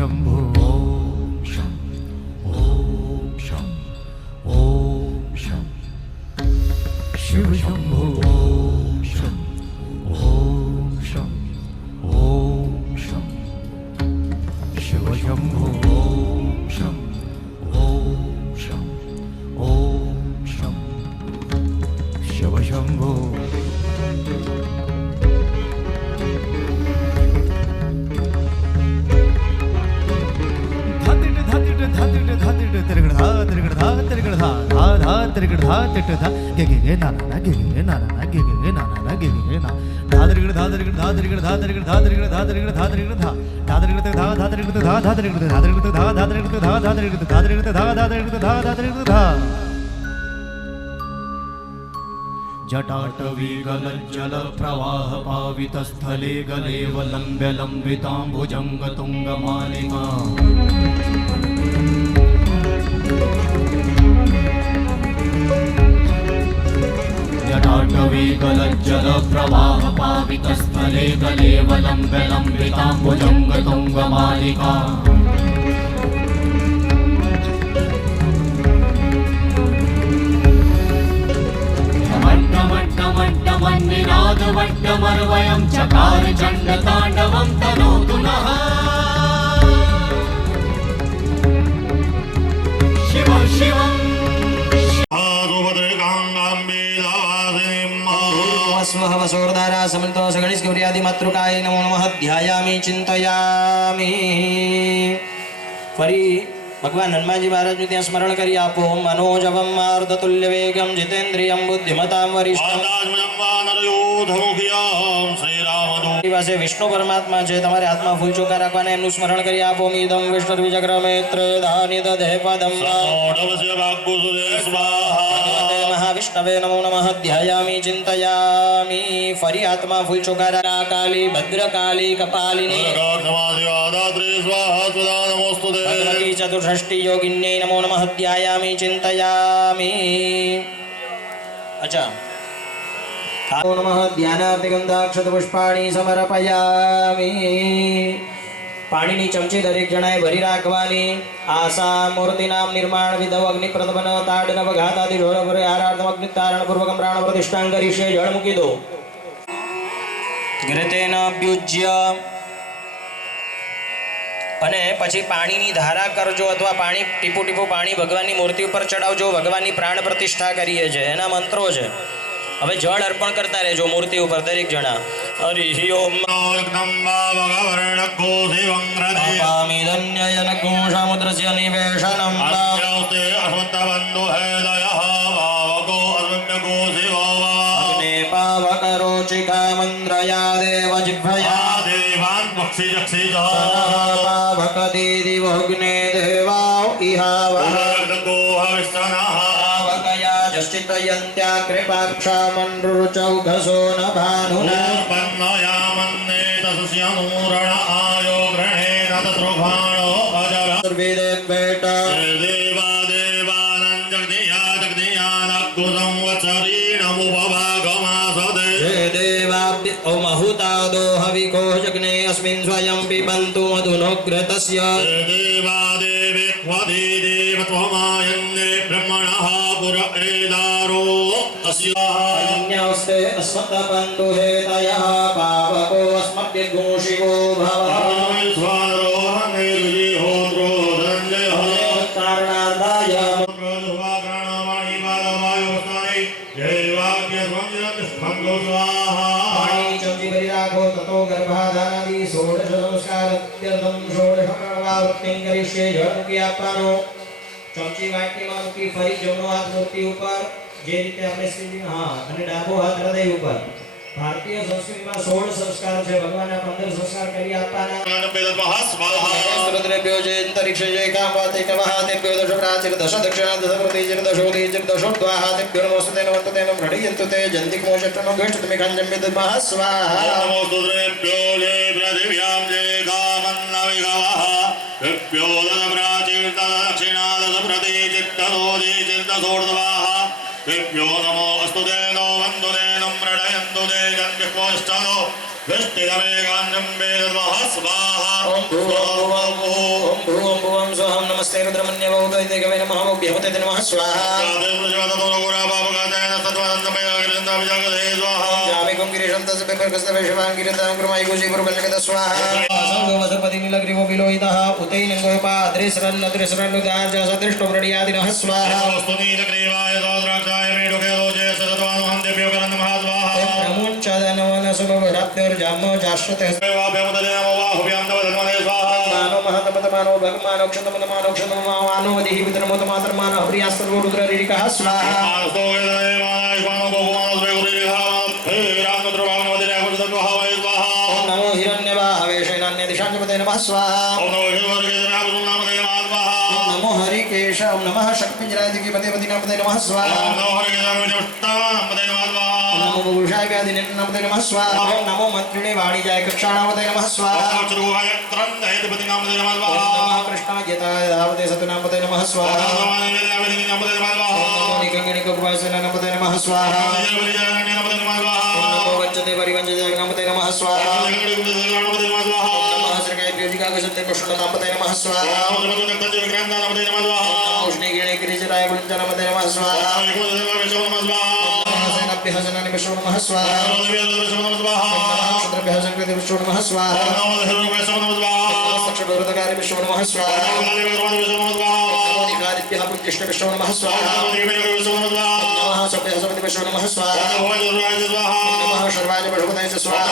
શંભો ઓમ શમ ઓમ શમ ઓમ શમ શિવ શંભો ઓમ શમ ઓમ શમ ઓમ શમ શિવ શંભો ઓમ શમ ઓમ શમ ઓમ શમ શિવ શંભો जटाटवीगलज्जल प्रवाह पावितस्थले गलेवलम्ब्य लम्बिताम्बुजङ्गतुङ्गमालिका जटाटवीगलज्जल प्रवाह पावितस्थले गलेवलम्ब्य लम्बिताम्बुजङ्गतुङ्गमालिका वट्टमर्वयं चकार चण्डताण्डवं तनोतु नः शिवं शिवं स्वहवसोर्धारा समन्तो सगणिस् गौर्यादि मातृकाय नमो नमः ध्यायामि चिंतयामि। फरी भगवान हनुमानजी महाराज ત્યાં સ્મરણ કરી આપો। मनोजवं मारुततुल्य वेगं जितेन्द्रियं बुद्धिमतां वरिष्ठं પાસે વિષ્ણુ પરમાત્મા છે। તમારે હાથમાં ફૂલ ચોખા રાખવાને એમનું સ્મરણ કરી આપો। મીદમ વિષ્ણુર્વિજગ્રમેત્ર ધાનિ દધે પદમ મહાવિષ્ણવે નમો નમઃ ધ્યાયામિ ચિંતયામિ। ફરી હાથમાં ફૂલ ચોખા કાલી ભદ્રકાલી કપાલિની ભગવતી ચતુષષ્ઠી યોગિન્યై નમો નમઃ ધ્યાયામિ ચિંતયામિ। अच्छा नमो नमः ध्यानार्थिगंधाक्षतपुष्पाणि समर्पयामि। पाणीनी चमची दरेक जणाए भरी राखवानी। आसा मूर्तिनाम निर्माण विधव अग्नि प्रतपन ताडनव घातादि ढोरपुरे आरार्थम अग्नि तारण पूर्वकं प्राण प्रतिष्ठां करिष्ये। जळ मूकी दो। घृतेन अभ्युज्य અને પછી પાણીની ધારા કરજો અથવા પાણી ટીપુ ટીપુ પાણી ભગવાનની મૂર્તિ ઉપર ચડાવજો। ભગવાનની પ્રાણ પ્રતિષ્ઠા કરીએ છે એના મંત્રો છે। હવે જળ અર્પણ કરતા રહેજો મૂર્તિ ઉપર દરેક જણા। હરિ ઓમ પામી ધન્યયન કોષામુદ્રસ્ય નિવેશનમ અગ્ને પાવકરોચિકા મંદ્રયા દેવ જીભયા पावकति दिवग्ने देवाओ इहावकया जश्चितयन्त्या कृपाक्षा मण्डरुचौ घसो न भानुना पन्नयामन्नेतस्यनूरण आयो ग्रहेण तत्रुभाणो अजर सर्वेदेवेट देवादेवानञ्जग्निया जग्नियानग्गुदं वचरीणमुपभागमासदे देवाब्दि ओमहुतादो हविको जग्ने अस्मिन् स्वयं पिबन्तु मधुनोग्रतस्य देवादेवेक्वदे देवत्वमायन्ने ब्रह्मणः पुर एदारो अस्यान्यस्ते अस्मत्तपन्तु हेतयः पावको अस्मद्यघोषिको भवः स्वारोहनेर्विहोत्रो धनञ्जयः कारणार्थाय गर्भाधानादि षोडश संस्कार षोडश प्रणवावृत्ति करिष्ये। जळ मूकी आपવાનો। चमची વાટકીમાં મૂકી ફરી જમણો હાથ મૂર્તિ ઉપર જે રીતે આપણે શ્રીજી હા અને ડાબો હાથ હૃદય ઉપર। ભારતીય સંસ્કૃતિમાં 16 સંસ્કાર છે। ભગવાનના 15 સંસ્કાર કરી આપવાના। રુદ્રેભ્યો જે અંતરિક્ષ જે કામવાતે કવહાતેભ્યો દશ પ્રાચીર દશ દક્ષિણા દશ પ્રતિચિર દશોદી ચિર દશોદ્વાહાતેભ્યો નમસ્તે નમસ્તે નમ હૃદયંતુ તે જંતિક મોષટ્ટનો ગષ્ટ મેઘાંજમ વિદ્મઃ સ્વાહા। નમો રુદ્રેભ્યો જે પૃથિવ્યામ જે કામન્નવિગવઃ ભ્યો દશ પ્રાચીર દશ દક્ષિણા દશ પ્રતિચિર દશોદી ચિર દશોર્ધવાહ ભ્યો નમો અસ્તુ તે નો વંદુ તે નમ હૃદયંતુ તે જંતિક મોષટ્ટનો ओम भूवं भुवं स्वहं नमस्ते रुद्रमन्यवौदयितेकवे नमः भव्यहते नमः स्वाहा जामिकं गिरिशं तस्य पेपर्कस्तवेशवाङ्गिरितां कृमायुगुजीपुरकल्यकत स्वाहा संगोवसपति नीलग्रीवो विलोहितः उतैनङ्गोपाद्रिसरन्नद्रिसरन्नुदार्ज सदृष्टो व्रणीयादिनः स्वाहा नमोच्चादनवनसुभवराप्तिर्जामो जाश्रते मानो महतमतमानो भगमानो क्षतमतमानो क्षतममानो वदिहि पितरमोतमातर्मानो प्रियास्तर्वो रुद्ररीरिकः स्वाहा नमो हिरण्यवाहवे शैनान्यदिशाञ्जपते नमः स्वाहा नमो हरिकेश नमः शक्तिजरादिपते नामते नमः स्वाहा नमो पुरुषाय व्याधिनिर्नमते नमः स्वाहा नमो मंत्रिणे वाणिजाय कक्षाणामते नमः स्वाहा नमः कृष्णाय यथावते सतनामते नमः स्वाहा नमो निकंगनिकोपवासने नमते नमः स्वाहा नमो वंचते परिवंचते नमते नमः स्वाहा नमः श्रीकाय प्रियजिकागसते कृष्णनामते नमः स्वाहा उष्णगिणे गिरिजराय गुणजनमते नमः स्वाहा सेनाभ्यः विष्णु नमः स्वाहा क्षत्रभ्यः संकृति विष्णु नमः स्वाहा सक्षभृतकारि विष्णु नमः स्वाहा अधिकारिभ्यः पुष्ट विष्णु नमः स्वाहा नमः सभ्यः समिति विष्णु नमः स्वाहा नमः सर्वाय पशुपतये स्वाहा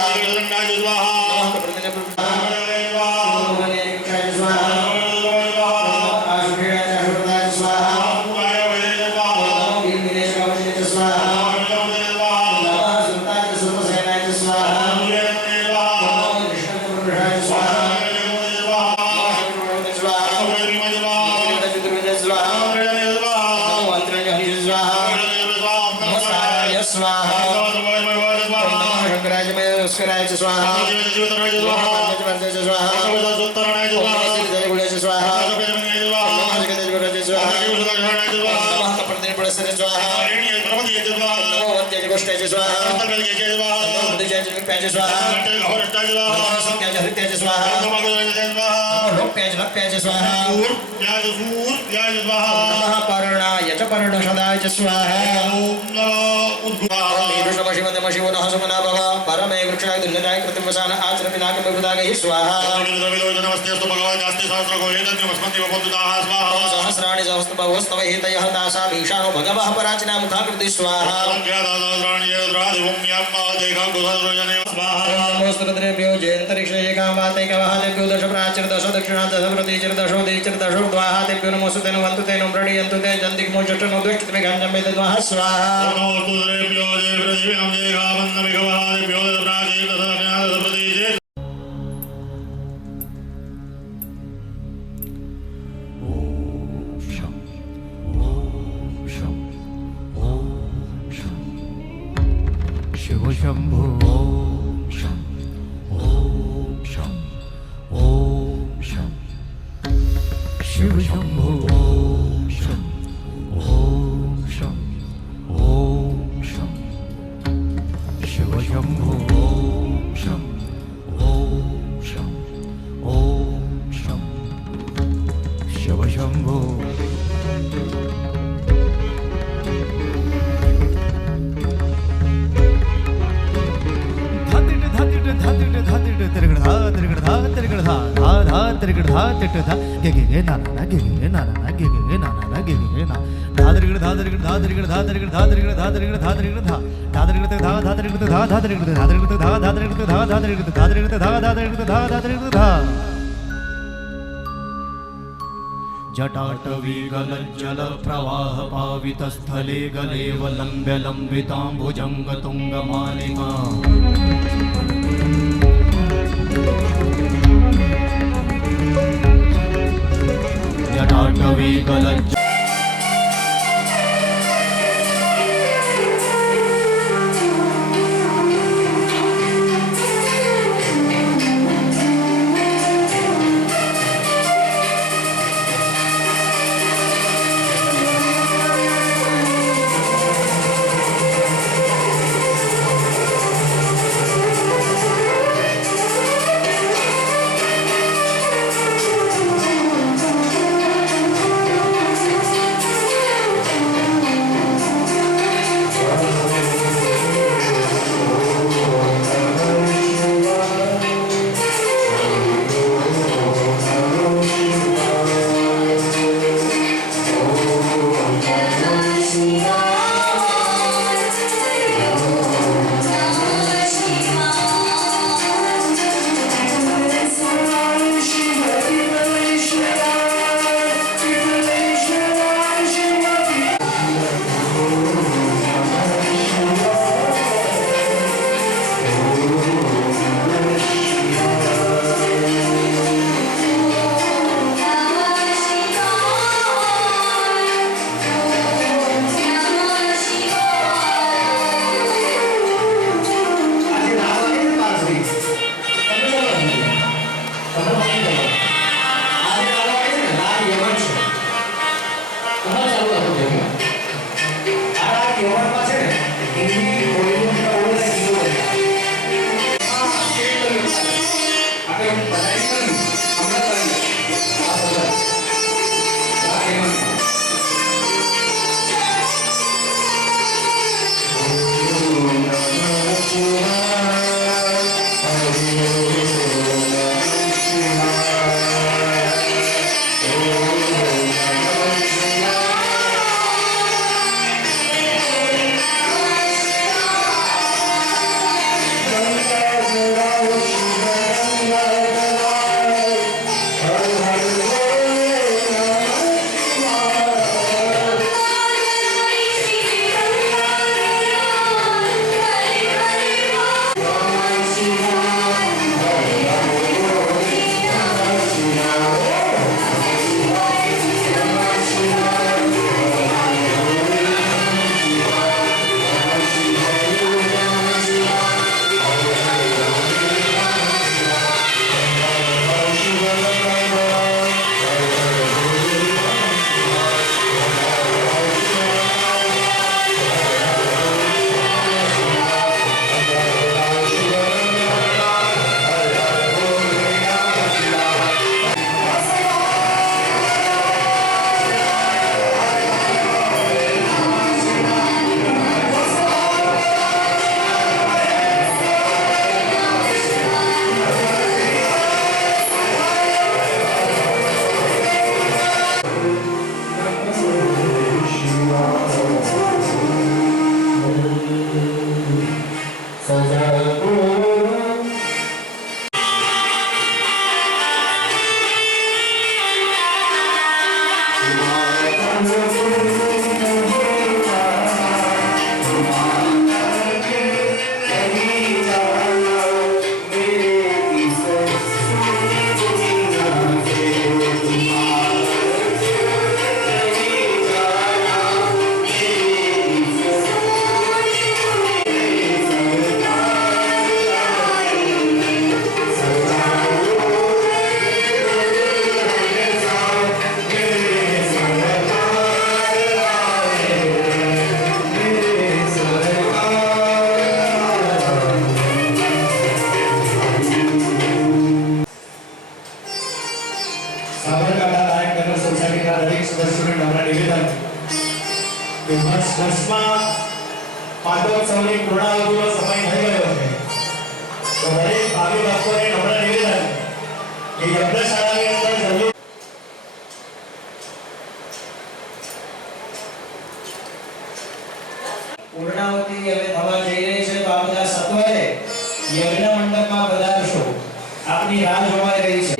नमः परमे वृक्षाय दुर्गताय कृतिवसान आचरविनाक विबुधागहि स्वाहा नमस्तेस्तु भगवान् जास्ति सहस्रको हेतन्यमस्मति वपुतुदाः स्वाहा सहस्राणि सहस्रबहुस्तव हेतयः तासाम् ईशानो भगवः पराचिना मुखाकृति स्वाहा नमोस्तुद्रेभ्यो जयन्तरिक्षे एकामातैकवाहतेभ्यो दश प्राचीर दश दक्षिणा दश प्रतीचिर दशो दीचिर दशो द्वाहातेभ्यो नमोऽस्तु ते नमन्तु ते नो प्रणीयन्तु ते जन्तिक्मो चष्टनो दुष्टमे घञ्जमे तद्मः स्वाहा नमोस्तुद्रेभ्यो जय पृथिव्यां जय गावन्नमिकवाहतेभ्यो दश प्राचीर दश दक्षिणा दश प्रतीचिर शंभो शं ओम शं ओम शं शिव शंभो शं ओम शं ओम शं शिव शंभो शं ओम शं ओम शं शिव शंभो जटाटवीगलज्जल प्रवाह पावितस्थले गलेवलम्ब्य लम्बिताम्बुजङ्गतुङ्गमालिका जटाटवीगलज्जल સાબરકાંઠા લાયક નગર સોસાયટીના દરેક સદસ્યોને નમ્ર નિવેદન કે વર્ષમાં પાટોત્સવની પૂર્ણાહુતિનો સમય થઈ ગયો છે તો દરેક ભાવિ ભક્તોને નમ્ર નિવેદન કે યજ્ઞશાળાની અંદર જરૂર પૂર્ણાહુતિ હવે થવા જઈ રહી છે તો આ બધા સત્વરે યજ્ઞ મંડપમાં પધારશો. આપની રાહ જોવાઈ રહી છે.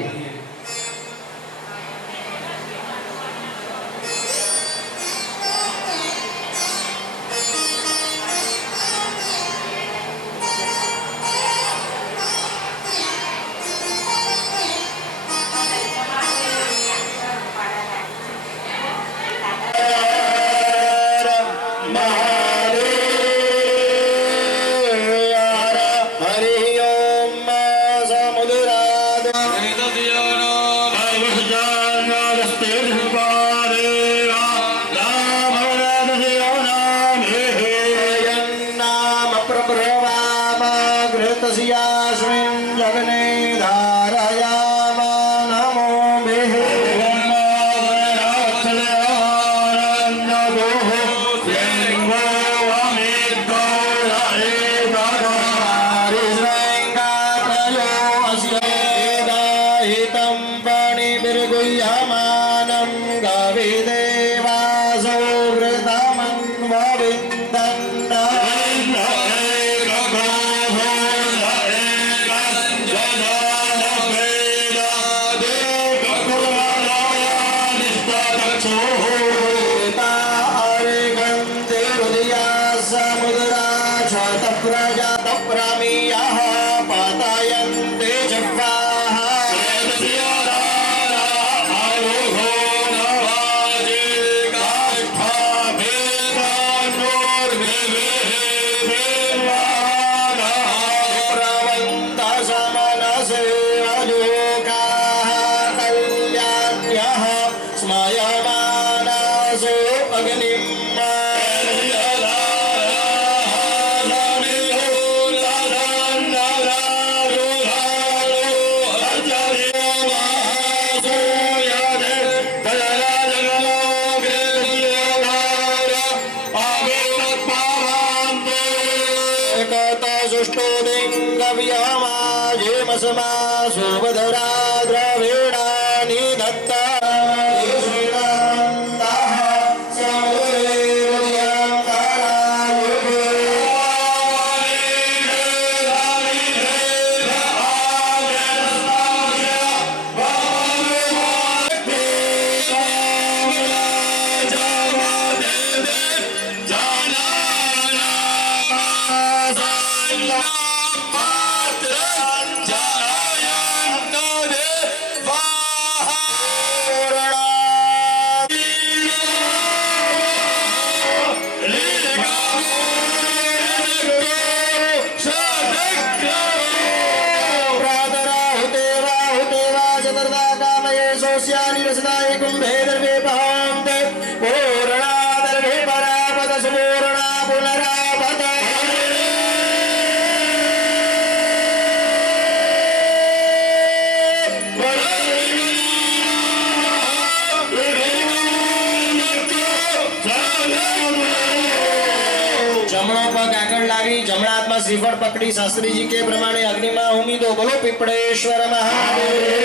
श्रीफल पकड़ी शास्त्री जी के प्रमाणे अग्नि में होमी दो बोलो पिपड़ेश्वर महादेव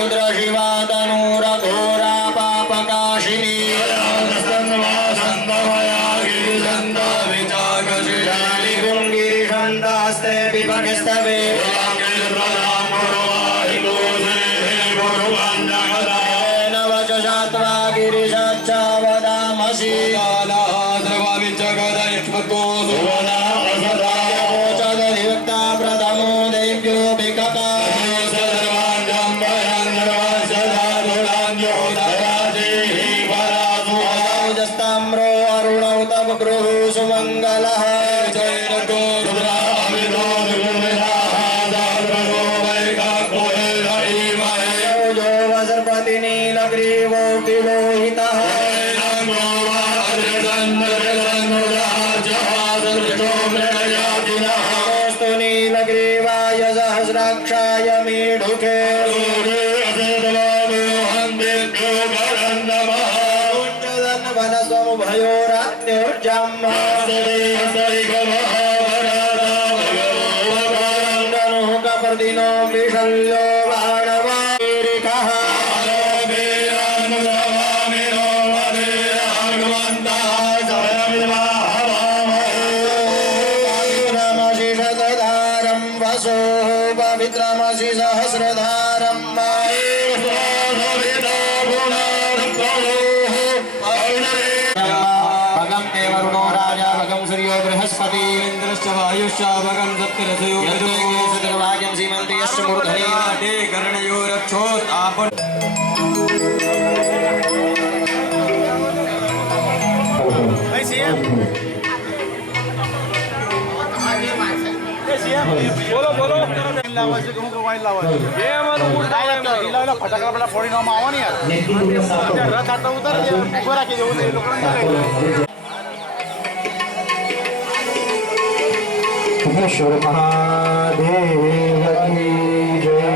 रुद्र शिवा तनूर घोरा पापकाशिनी गिरिशंदास्ते विपक्षस्तवे राशि चदधिवक्ता प्रथमो देव्यो विकपा जस्ताम्रो अरुणौ तव गृह सुमङ्गलः जो वसर्पति नीलग्रीवो विलोहितः स्तु नीलग्रीवाय सहस्राक्षाय मीढुके प्रतिनो विशल्यो बाणवारिकः पवित्रमशिषधारं वसो पवित्रमसि सहस्रधारं भगं देवरुणो राजा भगं सूर्यो बृहस्पति इन्द्रश्च वायुश्च भगं सप्तरसयो भाग्यं सीमन्ति यश्च मूर्धनि कर्णयो रक्षोत् आपन् ફટાકડા ફોડીને આવવાની યાર રથ આટલો ઉતારી દે ઉભો રાખી દેવું એ લોકો વિઘ્નેશ્વર મહાદેવ કી જય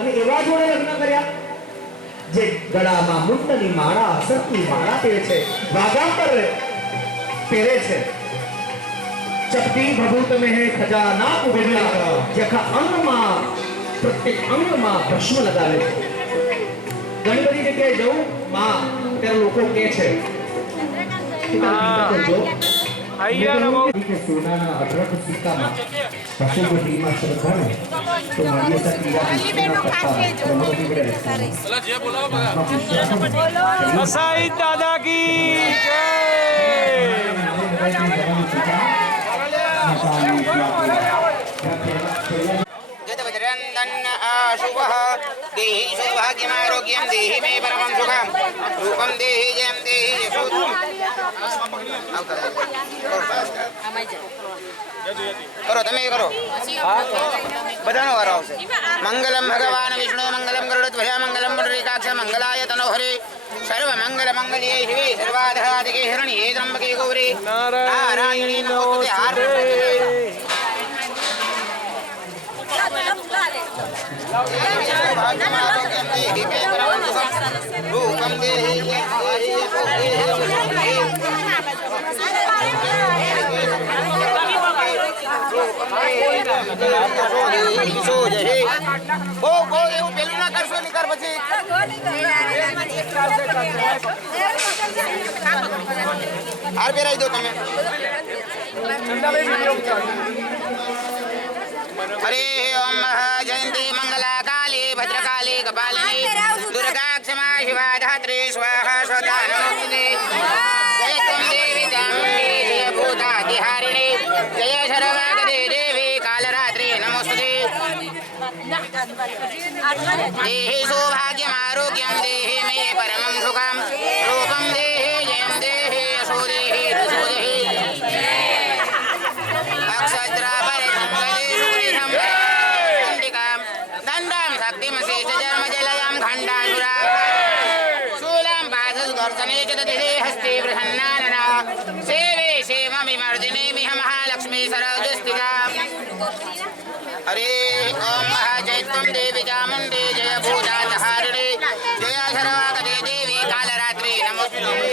અને એવા જોડે લગ્ન કર્યા જે ગળામાં મુંડની માળા અસરથી માળા પહેરે છે, વાગાંતર પહેરે છે, ચપટી ભભૂત में है खजाना उभेला જખા અંગમાં પ્રત્યેક અંગમાં ભસ્મ લગાવે છે. ઘણી બધી જગ્યાએ જવું માં ત્યારે લોકો કહે છે કે સોનાના 18 સિક્કામાં પશુપતિમાં શ્રદ્ધાને તો માન્યતા ક્રિયા સાઈ દાદા કી જય. देहि सौभाग्यमारोग्यं देहि मे परमं सुखं रूपं देहि जयं देहि यशोधं करो તમે કરો બધાનો વારો આવશે. મંગલમ ભગવાન વિષ્ણુ મંગલમ ગરુડધ્વજ મંગલમ પુંડરીકાક્ષ મંગલાય તનોહરે સર્વ મંગલ મંગલ્યે શિવે સર્વાધાધિકે હિરણ્યે ત્રંબકે ગૌરી નારાયણી નમોસ્તુતે હાર रूपं देहि એવું પેલું ના કરશો નહીં કર પછી હાર પહેરાઈ દો તમે. हरे ओम जयंती मंगला काली भद्रकाली कपालिनी दुर्गा क्षमा शिवा धात्री स्वाहा स्वधा नमोस्तुते. जय त्वं देवी चामुण्डी जय भूतादिहारिणी जय शर्वागदे देवी कालरात्रि नमोस्तुते. देहि सौभाग्यमारोग्यं देहि मे परमं सुखं रूपं देहि जयं देहि यशो देहि यशो देहि हस्ते बृहन्नानना सेवे सेवमिमर्दिने मिह महालक्ष्मी सरस्वस्तिका. हरे ओम महाजयत्वं देवी चामुण्डी जय भूतातहारिणी जय शर्वागदे देवी कालरात्रि नमोस्तुते.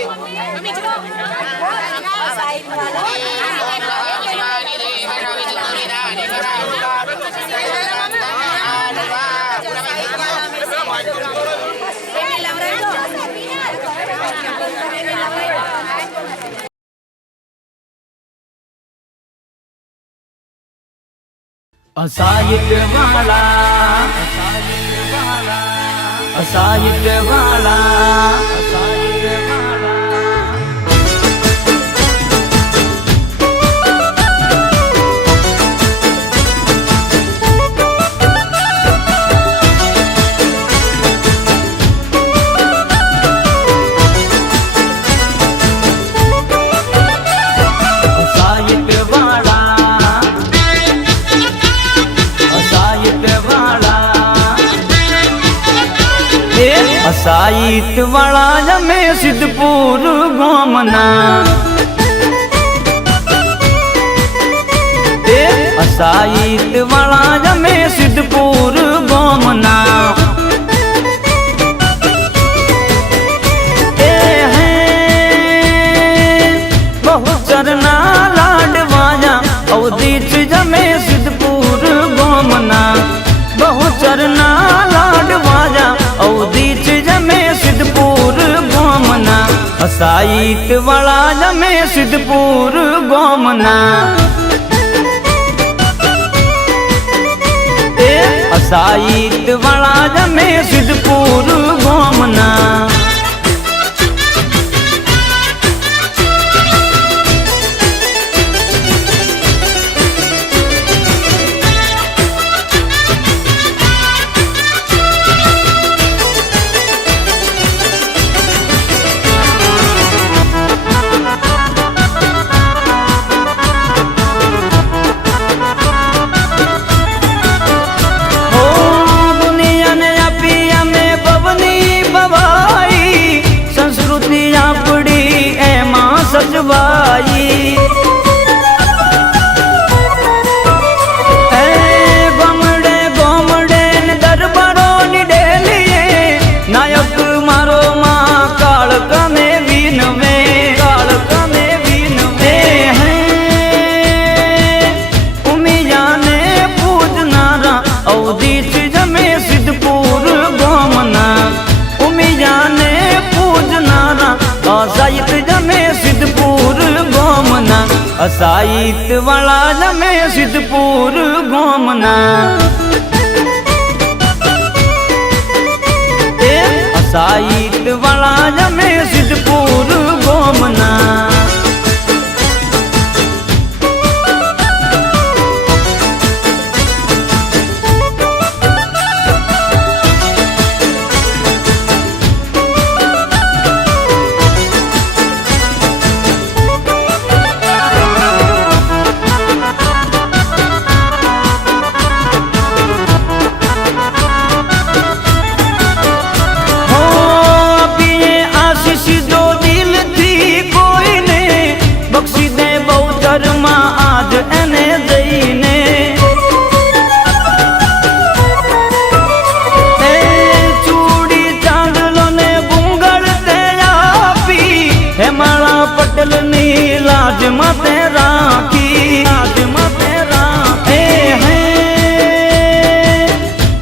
असाहित वाला असाहित वाला असाहित वाला असाहित वाला जमे सिद्धपुर गोमना असाहित वाला जमे सिद्धपुर गोमना बहुत અસાઈત વાળા જમે સિદ્ધપુર ગોમના અસાઈત વાળા જમે સિદ્ધપુર ગોમના સજવાઈ ગમડે ગોમડે ને દરબારો ની ડેલીએ નાયક મારો માં કાળ કમે વિનવે હે ઉમિયાને પૂજનારા અવધીત જમે સિદ્ધપુર ગોમના ઉમિયાને પૂજનારા અસાઈત જમે સિદ્ધપુર ગોમના અસાઈત વાળા જમે સિદ્ધપુર ગોમના અસાઈત વાળા જમે સિદ્ધપુર ગોમના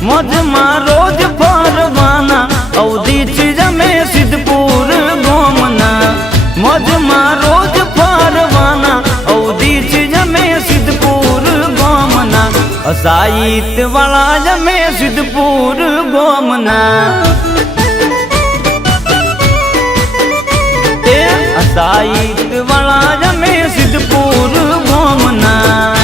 મોજમાં રોજ ફરવાના અવધીત જમે સિદ્ધપુર ગોમના મોજમાં રોજ ફરવાના અવધીત જમે સિદ્ધપુર ગોમના અસાઈત વાળા જમે સિદ્ધપુર ગોમના અસાઈત વાળા જમે સિદ્ધપુર ગોમના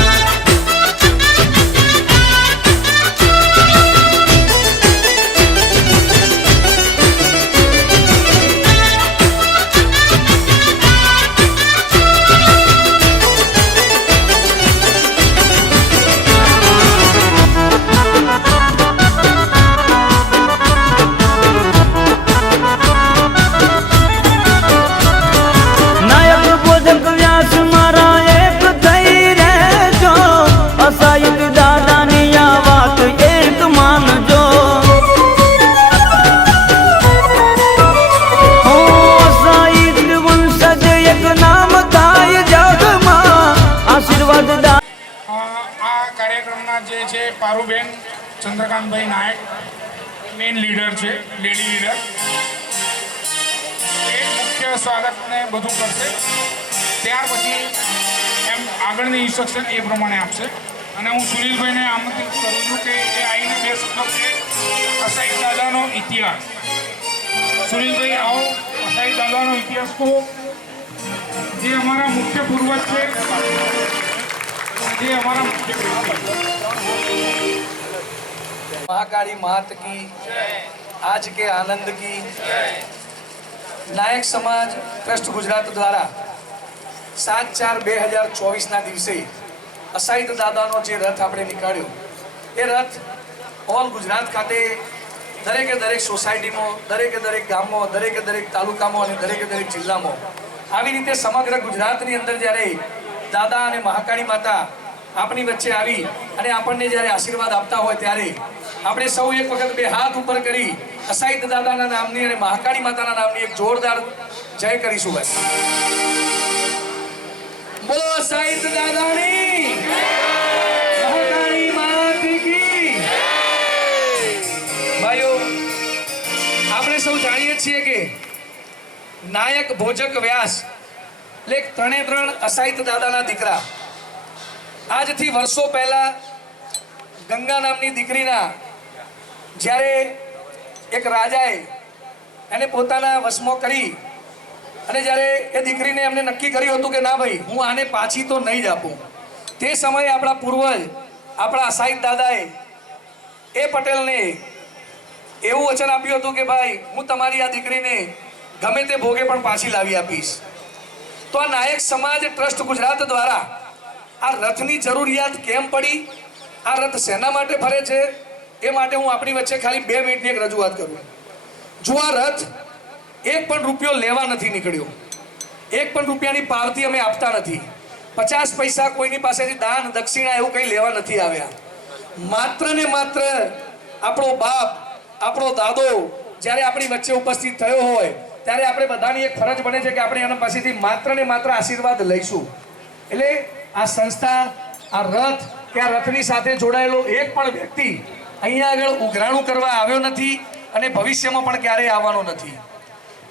જે છે પારુબેન ચંદ્રકાંતભાઈ નાયક મેઇન લીડર છે લેડી લીડર એ મુખ્ય સ્વાગતને બધું કરશે ત્યાર પછી એમ આગળની ઇન્સ્ટ્રક્શન એ પ્રમાણે આપશે અને હું સુનિલભાઈને આમંત્રિત કરું છું કે એ આવીને બે શબ્દો કે અસાઈ દાદાનો ઇતિહાસ સુનિલભાઈ આવો અસાઈ દાદાનો ઇતિહાસ કહો જે અમારા મુખ્ય પૂર્વજ છે ये हमारा महाकाली मात की आज के आनंद की नायक समाज ट्रस्ट गुजरात द्वारा 7/4/2024 ના દિવસે અસાઈત દાદાનો જે રથ આપણે નીકાળ્યો એ રથ ઓલ ગુજરાત ખાતે દરેકે દરેક સોસાયટીમાં દરેક ગામમાં દરેક તાલુકામાં અને દરેક જિલ્લામાં આવી રીતે સમગ્ર ગુજરાતની અંદર જ્યારે દાદા અને મહાકાળી માતા આપણી વચ્ચે આવી અને આપણને જ્યારે આશીર્વાદ આપતા હોય ત્યારે આપણે સૌ એક વખત બે હાથ ઉપર કરી અસાઈત દાદાના નામની અને મહાકાળી માતાના નામની એક જોરદાર જય કરીશું ભાઈ બોલો અસાઈત દાદાની મહાકાળી માત કી ભાઈઓ આપણે સૌ જાણીએ છીએ કે નાયક ભોજક વ્યાસ એટલે ત્રણે ત્રણ અસાહિત દાદાના દીકરા આજથી વર્ષો પહેલા ગંગા નામની દીકરીના જ્યારે એક રાજાએ એને પોતાના વશમાં કરી અને જ્યારે એ દીકરીને એમને નક્કી કર્યું હતું કે ના ભાઈ હું આને પાછી તો નહીં જ આપું, તે સમયે આપણા પૂર્વજ આપણા અસાહિત દાદાએ એ પટેલને એવું વચન આપ્યું હતું કે ભાઈ હું તમારી આ દીકરીને ગમે તે ભોગે પણ પાછી લાવી આપીશ. તો આ નાયક સમાજ ટ્રસ્ટ ગુજરાત દ્વારા આ રથની જરૂરિયાત કેમ પડી, આ રથ શેના માટે ફરે છે, એ માટે હું આપણી વચ્ચે ખાલી 2 મિનિટની એક રજૂઆત કરું. જો આ રથ એક પણ રૂપિયો લેવા નથી નીકળ્યો, એક પણ રૂપિયાની પાવતી અમે આપતા નથી, 50 પૈસા કોઈની પાસેથી દાન દક્ષિણા એવું કંઈ લેવા નથી આવ્યા. માત્ર ને માત્ર આપણો બાપ આપણો દાદો જ્યારે આપણી વચ્ચે ઉપસ્થિત થયો હોય ત્યારે આપણે બધાની એક ફરજ બને છે કે આપણે એના પાસેથી માત્ર ને માત્ર આશીર્વાદ લઈશું. એટલે આ સંસ્થા, આ રથ કે આ રથની સાથે જોડાયેલો એક પણ વ્યક્તિ અહીંયા આગળ ઉઘરાણું કરવા આવ્યો નથી અને ભવિષ્યમાં પણ ક્યારેય આવવાનો નથી.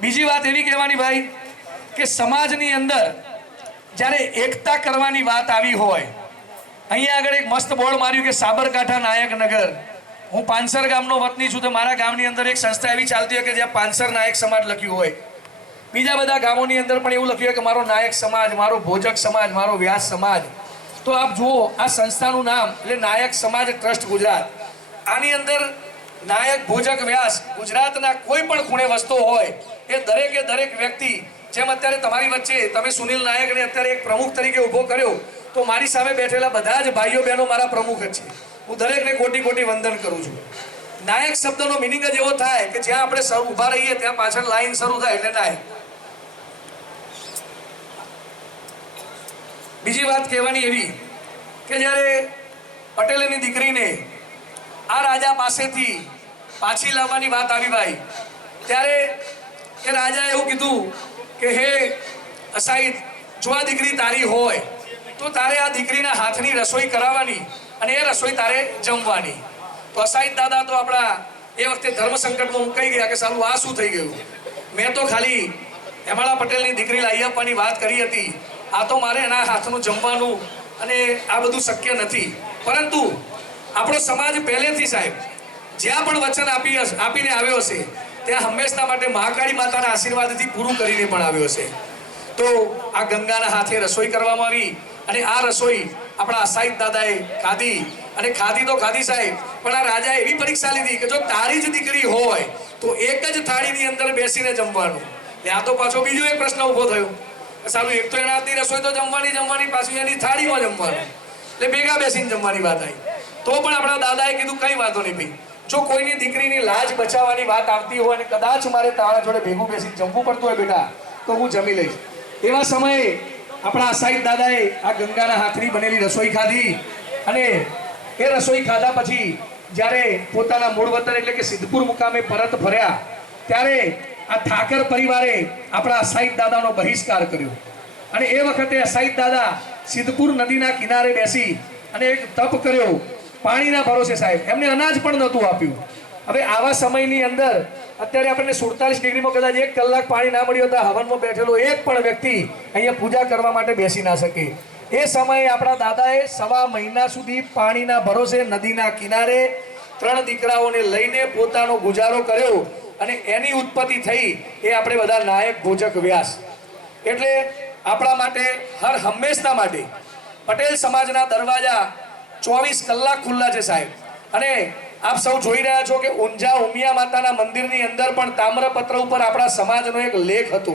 બીજી વાત એવી કહેવાની ભાઈ કે સમાજની અંદર જ્યારે એકતા કરવાની વાત આવી હોય, અહીંયા આગળ એક મસ્ત બોર્ડ માર્યું કે સાબરકાંઠા નાયક નગર. હું પાંસર ગામનો વતની છું તો મારા ગામની અંદર એક સંસ્થા એવી ચાલતી હોય કે જ્યાં પાંસર નાયક સમાજ લખ્યું હોય, બીજા બધા ગામોની અંદર પણ એવું લખ્યું હોય કે મારો નાયક સમાજ, મારો ભોજક સમાજ, મારો વ્યાસ સમાજ. તો આપ જુઓ આ સંસ્થાનું નામ એટલે નાયક સમાજ ટ્રસ્ટ ગુજરાત. આની અંદર નાયક ભોજક વ્યાસ ગુજરાતના કોઈ પણ ખૂણે વસતો હોય એ દરેકે દરેક વ્યક્તિ, જેમ અત્યારે તમારી વચ્ચે તમે સુનિલ નાયકને અત્યારે એક પ્રમુખ તરીકે ઊભો કર્યો, તો મારી સામે બેઠેલા બધા જ ભાઈઓ બહેનો મારા પ્રમુખ જ છે. હું દરેકને કોટી કોટી વંદન કરું છું. નાયક શબ્દનો મિનિંગ જ એવો થાય કે જ્યાં આપણે ઊભા રહીએ ત્યાં પાછળ લાઈન શરૂ થાય એટલે નાયક. બીજી વાત કહેવાની એવી કે જ્યારે પટેલની દીકરીને આ રાજા પાસેથી પાછી લાવવાની વાત આવી ભાઈ, ત્યારે એ રાજાએ એવું કીધું કે હે અસાહિત, જો આ દીકરી તારી હોય તો તારે આ દીકરીના હાથની રસોઈ કરાવવાની અને એ રસોઈ તારે જમવાની. તો અસાહિત દાદા તો આપણા એ વખતે ધર્મ સંકટમાં મુકાઈ ગયા કે સાલું આ શું થઈ ગયું, મેં તો ખાલી હેમાળા પટેલની દીકરી લાવી આપવાની વાત કરી હતી, આ તો મારે એના હાથનું જમવાનું અને આ બધું શક્ય નથી. પરંતુ આપણો સમાજ પહેલેથી સાહેબ જ્યાં પણ વચન આપીને આવ્યો હશે ત્યાં હંમેશા માટે મહાકાળી માતાના આશીર્વાદથી પૂરું કરીને પણ આવ્યો છે. તો આ ગંગાના હાથે રસોઈ કરવામાં આવી અને આ રસોઈ આપણા અસાહિત દાદાએ ખાધી અને ખાધી તો ખાધી સાહેબ, પણ આ રાજાએ એવી પરીક્ષા લીધી કે જો તારી જ દીકરી હોય તો એક જ થાળીની અંદર બેસીને જમવાનું. ત્યાં તો પાછો બીજો એક પ્રશ્ન ઊભો થયો, સારું એક તો એના હાથની રસોઈ તો જમવાની પાછું એની થાળીમાં જમવાનું, એટલે ભેગા બેસીને જમવાની વાત આવી. તો પણ આપણા દાદાએ કીધું કંઈ વાંધો નહીં ભાઈ, જો કોઈની દીકરીની લાજ બચાવવાની વાત આવતી હોય અને કદાચ મારે તારા જોડે ભેગું બેસી જમવું પડતું હોય બેટા તો હું જમી લઈશ. એવા સમયે આપણા અસાહિત દાદાએ આ ગંગાના હાથની બનેલી રસોઈ ખાધી અને એ રસોઈ ખાધા પછી જ્યારે પોતાના મૂળ વતન એટલે કે સિદ્ધપુર મુકામે પરત ફર્યા ત્યારે આ ઠાકર પરિવારે આપણા અસાહિત દાદાનો બહિષ્કાર કર્યો અને એ વખતે અસાહિત દાદા સિદ્ધપુર નદીના કિનારે બેસી અને એક તપ કર્યો પાણીના ભરોસે સાહેબ. એમને અનાજ પણ નહોતું આપ્યું. હવે આવા સમયની અંદર અત્યારે આપણને 47 ડિગ્રીમાં કદાચ 1 કલાક પાણી ના મળ્યું તો હવનમાં બેઠેલો એક પણ વ્યક્તિ અહીંયા પૂજા કરવા માટે બેસી ના શકે. એ સમયે આપણા દાદાએ 1.5 મહિના સુધી પાણીના ભરોસે નદીના કિનારે 3 દીકરાઓને લઈને પોતાનો ગુજારો કર્યો અને એની ઉત્પત્તિ થઈ એ આપણે બધા નાયક ભોજક વ્યાસ. એટલે આપણા માટે હર હંમેશના માટે પટેલ સમાજના દરવાજા 24 કલાક ખુલ્લા છે સાહેબ. અને આપ સૌ જોઈ રહ્યા છો કે ઊંઝા ઉમિયા માતાના મંદિરની અંદર પણ તામ્રપત્ર ઉપર આપણા સમાજનો એક લેખ હતો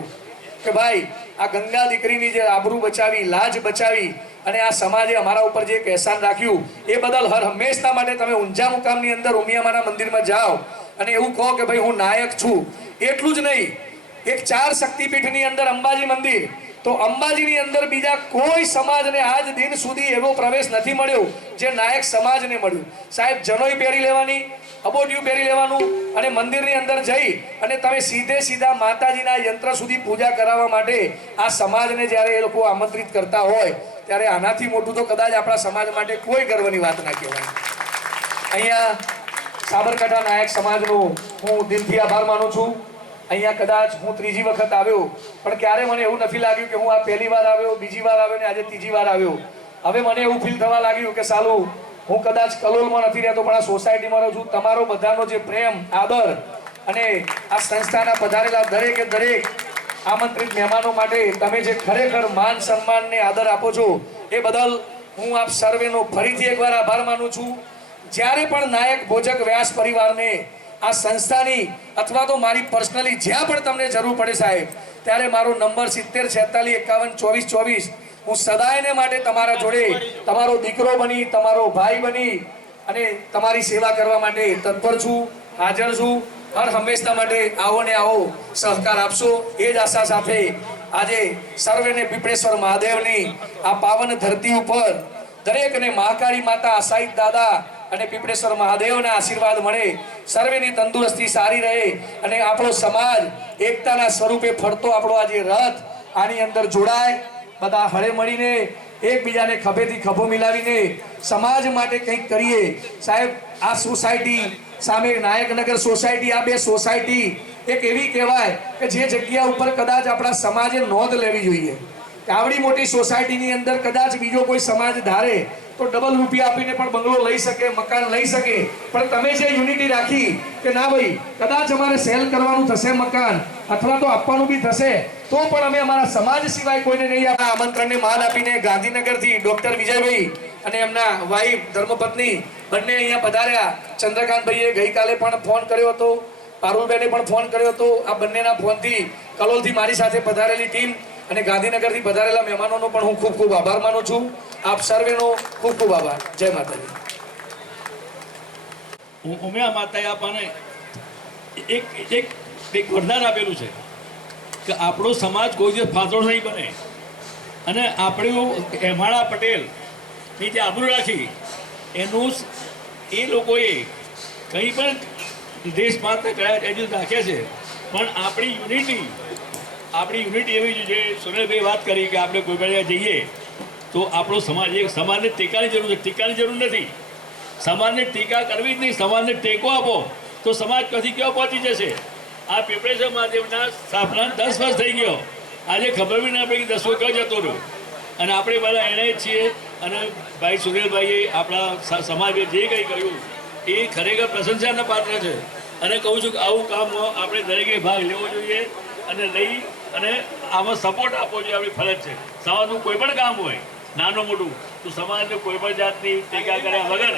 કે ભાઈ આ ગંગા દીકરીની જે આબરૂ બચાવી, લાજ બચાવી અને આ સમાજે અમારા ઉપર જે એક અહેસાન રાખ્યું એ બદલ હર હંમેશના માટે તમે ઊંઝા મુકામની અંદર ઉમિયામાના મંદિરમાં જાઓ અને એવું કહો કે ભાઈ હું નાયક છું. એટલું જ નહીં, એક 4 શક્તિપીઠની અંદર અંબાજી મંદિર, તો અંબાજીની અંદર બીજા કોઈ સમાજને આજ દિન સુધી એવો પ્રવેશ નથી મળ્યો જે નાયક સમાજને મળ્યું. સાહેબ જનોઈ પહેરી લેવાની, અબોટિયું પહેરી લેવાનું અને મંદિરની અંદર જઈ અને તમે સીધા માતાજીના યંત્ર સુધી પૂજા કરાવવા માટે આ સમાજને જ્યારે એ લોકો આમંત્રિત કરતા હોય ત્યારે આનાથી મોટું તો કદાચ આપણા સમાજ માટે કોઈ ગર્વની વાત ના કહેવાય. અહીંયા સાબરકાંઠા નાયક સમાજનો હું દિલથી આભાર માનું છું અહીંયા કદાચ હું ત્રીજી વખત આવ્યો, પણ ક્યારે મને એવું નથી લાગ્યું કે હું આ પહેલી વાર આવ્યો, બીજી વાર આવ્યો ને આજે ત્રીજી વાર આવ્યો. હવે મને એવું ફીલ થવા લાગ્યું કે સાલું હું કદાચ કલોલમાં નથી રહેતો પણ આ સોસાયટીમાં રહું છું. તમારો બધાનો જે પ્રેમ, આદર અને આ સંસ્થાના પધારેલા દરેકે દરેક આમંત્રિત મહેમાનો માટે તમે જે ખરેખર માન સન્માન ને આદર આપો છો એ બદલ હું આપ સર્વેનો ફરીથી એકવાર આભાર માનું છું. જ્યારે પણ નાયક ભોજક વ્યાસ પરિવારને આ સંસ્થાની અથવા તો મારી પર્સનલી જ્યાં પણ તમને જરૂર પડે સાહેબ, ત્યારે મારો નંબર 7046512424. હું સદાયને માટે તમારા જોડે તમારો દીકરો બની, તમારો ભાઈ બની અને તમારી સેવા કરવા માટે તત્પર છું, હાજર છું. હર હંમેશા માટે આવો ને આવો સહકાર આપશો એ જ આશા સાથે આજે સર્વેને પીપળેશ્વર મહાદેવની આ પાવન ધરતી ઉપર દરેકને મહાકાળી માતા, આશાઈત દાદા અને પીપળેશ્વર મહાદેવના આશીર્વાદ મળે, સર્વેની તંદુરસ્તી સારી રહે અને આપણો સમાજ એકતાના સ્વરૂપે ફરતો આપણો આજે રથ આની અંદર જોડાય. બધા હળે મળીને એકબીજાને ખભેથી ખભો મિલાવીને સમાજ માટે કંઈક કરીએ. સાહેબ, આ સોસાયટી સામે નાયકનગર સોસાયટી, આ બે સોસાયટી એક એવી કહેવાય કે જે જગ્યા ઉપર કદાચ આપણા સમાજે નોંધ લેવી જોઈએ કે આવડી મોટી સોસાયટીની અંદર કદાચ બીજો કોઈ સમાજ ધારે તો ડબલ રૂપિયા આપીને પણ બંગલો લઈ શકે, મકાન લઈ શકે. પણ તમે જે યુનિટી રાખી કે ના ભાઈ કદાચ અમારે સેલ કરવાનું થશે મકાન અથવા તો આપવાનું બી થશે તો પણ અમે અમારા સમાજ સિવાય કોઈને નહીં આપવા. આમંત્રણને માન આપીને ગાંધીનગરથી ડોક્ટર વિજયભાઈ અને એમના વાઈફ ધર્મપત્ની બંને અહીંયા પધાર્યા. ચંદ્રકાંતભાઈએ ગઈકાલે પણ ફોન કર્યો હતો, પારુલબેને પણ ફોન કર્યો હતો. આ બંનેના ફોનથી કલોલથી મારી સાથે પધારેલી ટીમ અને ગાંધીનગરથી પધારેલા મહેમાનોનો પણ હું ખૂબ ખૂબ આભાર માનું છું. આપ સર્વેનો ખૂબ ખૂબ આભાર. જય માતાજી. ઉમિયા માતાએ આપણને એક વરદાન આપેલું છે કે આપણો સમાજ કોઈ દિવસ ફાંસડો નહીં બને અને આપણું હેમાળા પટેલની જે આબરૂ રાખી એનું એ લોકોએ કંઈ પણ દેશ માટે કયા એજ્યુસ રાખે છે. પણ આપણી યુનિટી એવી છે જે સુનિલભાઈ વાત કરી કે આપણે કોઈ પણ જઈએ તો આપણો સમાજ એક સમાજને ટેકાની જરૂર છે, ટીકાની જરૂર નથી. સમાજને ટીકા કરવી જ નહીં, સમાજને ટેકો આપો તો સમાજ કદી ક્યાં પહોંચી જશે. આ પીપળેશ્વર મહાદેવના સ્થાપના 10 વર્ષ થઈ ગયો, આજે ખબર બી ના પડી કે 10 વર્ષ ક્યાં જતો રહ્યો. અને આપણે બધા એને જ છીએ. અને ભાઈ સુનિલભાઈએ આપણા સમાજે જે કંઈ કર્યું એ ખરેખર પ્રશંસાના પાત્ર છે. અને કહું છું કે આવું કામ આપણે દરેકે ભાગ લેવો જોઈએ અને લઈ અને આમાં સપોર્ટ આપવો જોઈએ. આપણી ફરજ છે. સમાજનું કોઈ પણ કામ હોય નાનું મોટું તો સમાજને કોઈ પણ જાતની ટેકા કર્યા વગર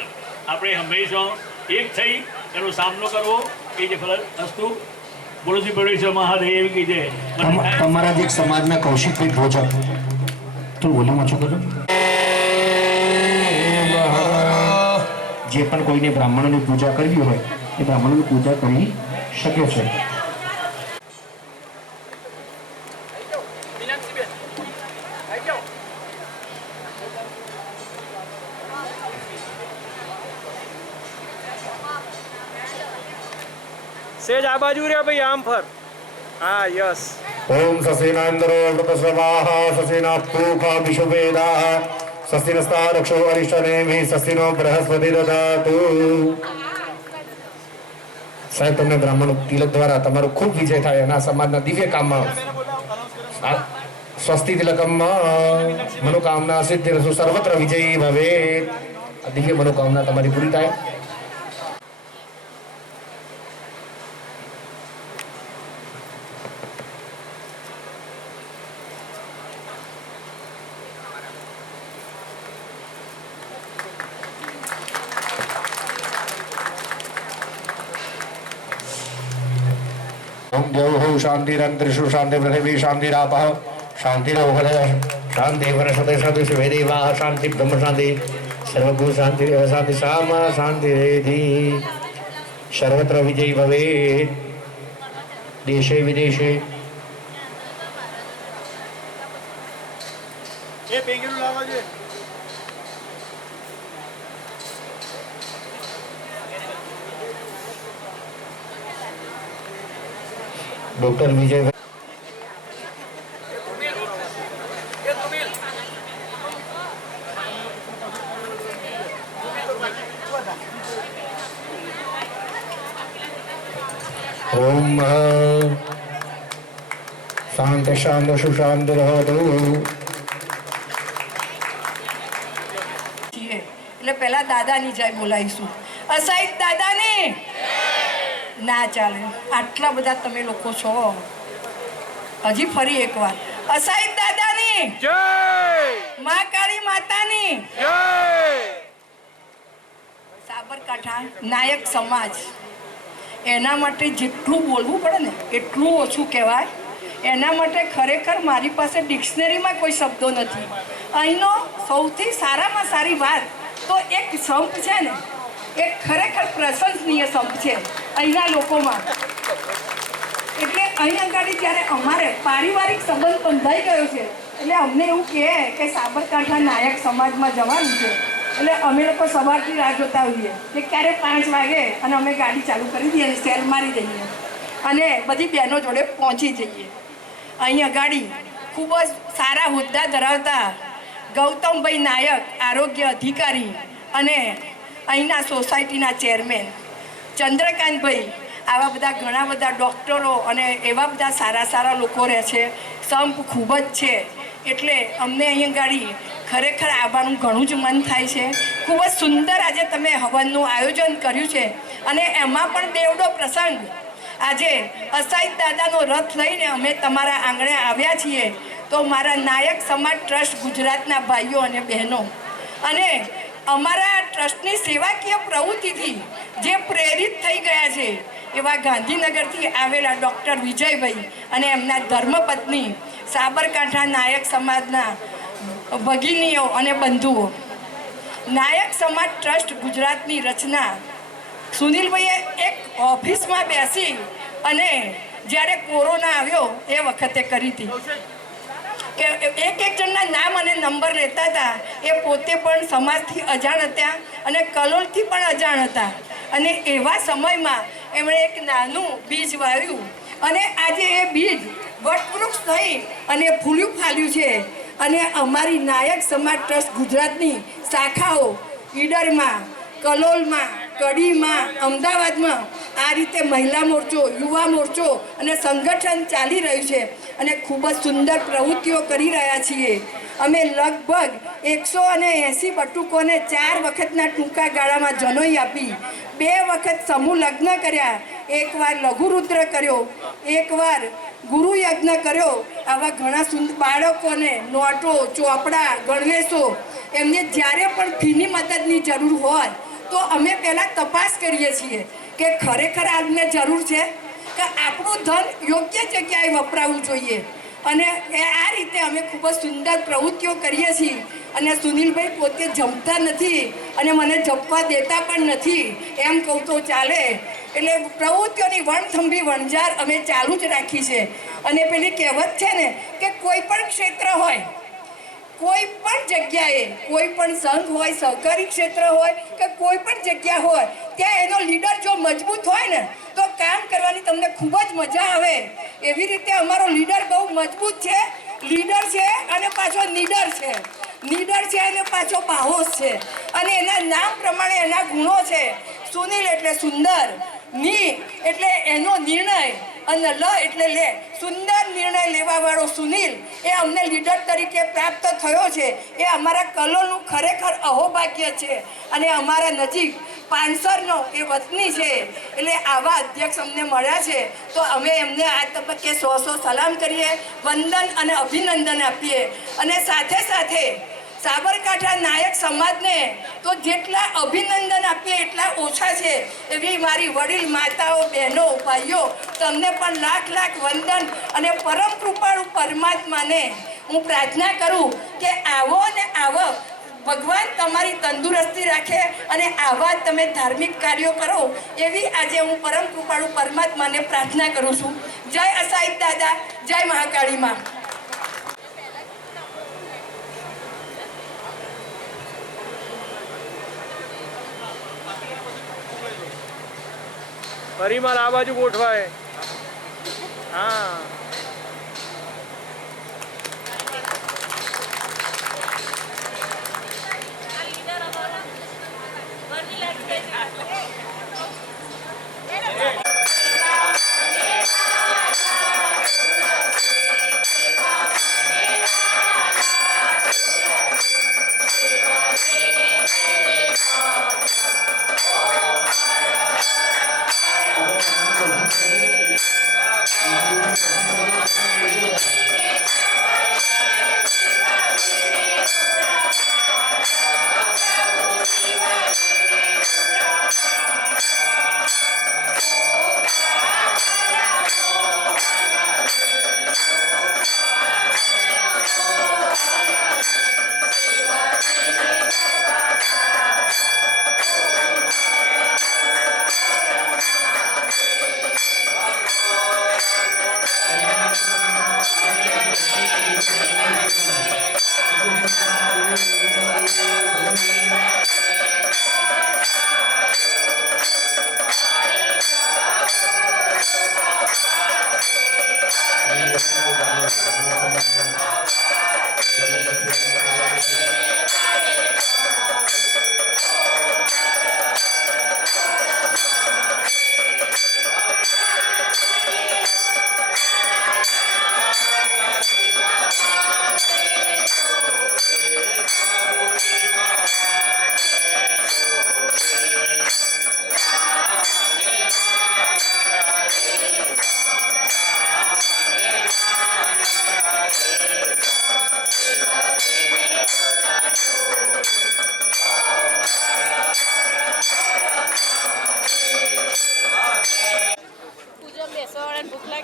આપણે હંમેશા એક થઈ એનો સામનો કરવો એ જે ફરજ અસ્તુ. બોલો શ્રી પીપળેશ્વર મહાદેવ કી જય. તમારા જે સમાજના કૌશિકભાઈ ભોજક તો બોલી ઓછું કરો. જે પણ કોઈને બ્રાહ્મણોની પૂજા કરવી હોય એ બ્રાહ્મણોની પૂજા કરી શકે છે. સેજ આ બાજુ રે ભાઈ, આમ ફર. હા, યસ. ઓમ સસીનાંદરો વૃતસ્રવાહ સસીનાપૂખા વિશુવેદાહ સસીનસ્તારક્ષો અરિષ્ટનેમિ સસીનો બૃહસ્પતિ દદાતુ. સાહેબ, તમને બ્રાહ્મણ તિલક દ્વારા તમારો ખૂબ વિજય થાય અને આ સમાજના દિવ્ય કામમાં સ્વસ્તિ તિલકમ મનોકામના સિદ્ધિરસુ સર્વત્ર વિજયી ભવે. આ દિવ્ય મનોકામના તમારી પૂરી થાય. ओम देवो शांतिरंतरिषु शांति पृथिवी शांतिरापः शांतिरोहद शांति वनस्पति शांति शिवेदेवा शांति ब्रह्म शांति सर्वभूत शांति शांति सामा शांति रेधि. सर्वत्र विजयी भवेत् देशे विदेशे. એ પેંગીનું લાવવા જોઈએ. डॉक्टर विजय ओम शांत शांत सुशांत रहो એટલે પહેલા દાદાની જય બોલાવીશું. અસાઈદ દાદાની ના ચાલે, આટલા બધા તમે લોકો છો. હજી ફરી એકવાર અસાઈદ દાદાની જય, મા કાળી માતાની જય. સાબરકાંઠા નાયક સમાજ, એના માટે જેટલું બોલવું પડે ને એટલું ઓછું કહેવાય. એના માટે ખરેખર મારી પાસે ડિક્શનરીમાં કોઈ શબ્દો નથી. અહીંનો સૌથી સારામાં સારી વાત તો એક સંપ છે ને, એક ખરેખર પ્રશંસનીય સંપ છે અહીંના લોકોમાં. એટલે અહીં આગળ જ્યારે અમારે પારિવારિક સંબંધ બંધાઈ ગયો છે એટલે અમને એવું કહે કે સાબરકાંઠા નાયક સમાજમાં જવાનું છે. એટલે અમે લોકો સવારથી રાહ જોતા હોઈએ કે ક્યારે 5 વાગે અને અમે ગાડી ચાલુ કરી દઈએ અને સેલ મારી દઈએ અને બધી બહેનો જોડે પહોંચી જઈએ. અહીંયા ગાડી ખૂબ જ સારા હોદ્દા ધરાવતા ગૌતમભાઈ નાયક, આરોગ્ય અધિકારી, અને અહીંના સોસાયટીના ચેરમેન ચંદ્રકાંતભાઈ, આવા બધા ઘણા બધા ડૉક્ટરો અને એવા બધા સારા સારા લોકો રહે છે. સંપ ખૂબ જ છે એટલે અમને અહીંયા ગાડી ખરેખર આવવાનું ઘણું જ મન થાય છે. ખૂબ જ સુંદર આજે તમે હવનનું આયોજન કર્યું છે અને એમાં પણ બેવડો પ્રસંગ. આજે અસાઈદ દાદાનો રથ લઈને અમે તમારા આંગણે આવ્યા છીએ તો મારા નાયક સમાજ ટ્રસ્ટ ગુજરાતના ભાઈઓ અને બહેનો અને અમારા ટ્રસ્ટની સેવાકીય પ્રવૃત્તિથી જે પ્રેરિત થઈ ગયા છે એવા ગાંધીનગરથી આવેલા ડૉક્ટર વિજયભાઈ અને એમના ધર્મપત્ની, સાબરકાંઠા નાયક સમાજના ભગીનીઓ અને બંધુઓ. નાયક સમાજ ટ્રસ્ટ ગુજરાતની રચના સુનિલભાઈએ એક ઓફિસમાં બેસી અને જ્યારે કોરોના આવ્યો એ વખતે કરી હતી કે એક જણના નામ અને નંબર લેતા હતા. એ પોતે પણ સમાજથી અજાણ હતા અને કલોલથી પણ અજાણ હતા અને એવા સમયમાં એમણે એક નાનું બીજ વાવ્યું અને આજે એ બીજ વટવૃક્ષ થઈ અને ફૂલ્યું ફાલ્યું છે. અને અમારી નાયક સમાજ ટ્રસ્ટ ગુજરાતની શાખાઓ ઈડરમાં, કલોલમાં, કડીમાં, અમદાવાદમાં આ રીતે મહિલા મોરચો, યુવા મોરચો અને સંગઠન ચાલી રહ્યું છે અને ખૂબ જ સુંદર પ્રવૃત્તિઓ કરી રહ્યા છીએ. અમે લગભગ 180 બટુકોને 4 વખતના ટૂંકા ગાળામાં જનોઈ આપી, 2 વખત સમૂહ લગ્ન કર્યા, એકવાર લઘુરુદ્ર કર્યો, એકવાર ગુરુ યજ્ઞ કર્યો. આવા ઘણા સુંદર બાળકોને નોટો, ચોપડા, ગણવેશો, એમને જ્યારે પણ ફીની મદદની જરૂર હોય તો અમે પહેલાં તપાસ કરીએ છીએ કે ખરેખર આમને જરૂર છે કે આપણું ધન યોગ્ય જગ્યાએ વપરાવવું જોઈએ. અને આ રીતે અમે ખૂબ જ સુંદર પ્રવૃત્તિઓ કરીએ છીએ. અને સુનિલભાઈ પોતે જમતા નથી અને મને જમવા દેતા પણ નથી એમ કહું તો ચાલે. એટલે પ્રવૃત્તિઓની વણથંભી વણઝાર અમે ચાલુ જ રાખી છે. અને પેલી કહેવત છે ને કે કોઈ પણ ક્ષેત્ર હોય, કોઈ પણ જગ્યાએ, કોઈ પણ સંઘ હોય, સહકારી ક્ષેત્ર હોય કે કોઈ પણ જગ્યા હોય, ત્યાં એનો લીડર જો મજબૂત હોય ને તો કામ કરવાની તમને ખૂબ જ મજા આવે. એવી રીતે અમારો લીડર બહુ મજબૂત છે. લીડર છે અને પાછો નીડર છે, નીડર છે અને પાછો બાહોશ છે. અને એના નામ પ્રમાણે એના ગુણો છે. સુનિલ એટલે સુંદર, ની એટલે એનો નિર્ણય અને લ એટલે લે. સુંદર નિર્ણય લેવાવાળો સુનિલ એ અમને લીડર તરીકે પ્રાપ્ત થયો છે. એ અમારા કલોલનું ખરેખર અહોભાગ્ય છે અને અમારા નજીક પાંસરનો એ વતની છે. એટલે આવા અધ્યક્ષ અમને મળ્યા છે તો અમે એમને આ તબક્કે 100 સલામ કરીએ, વંદન અને અભિનંદન આપીએ. અને સાથે સાથે સાબરકાંઠા નાયક સમાજને તો જેટલા અભિનંદન આપીએ એટલા ઓછા છે. એવી મારી વડીલ માતાઓ, બહેનો, ભાઈઓ, તમને પણ લાખ લાખ વંદન અને પરમ કૃપાળુ પરમાત્માને હું પ્રાર્થના કરું કે આવો ને આવો ભગવાન તમારી તંદુરસ્તી રાખે અને આવા તમે ધાર્મિક કાર્યો કરો એવી આજે હું પરમ કૃપાળુ પરમાત્માને પ્રાર્થના કરું છું. જય અસાઈદ દાદા, જય મહાકાળી માં. પરિમલ આ બાજુ ગોઠવાય. હા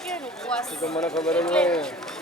કે ઉપવાસ મને ખબર જ નહીં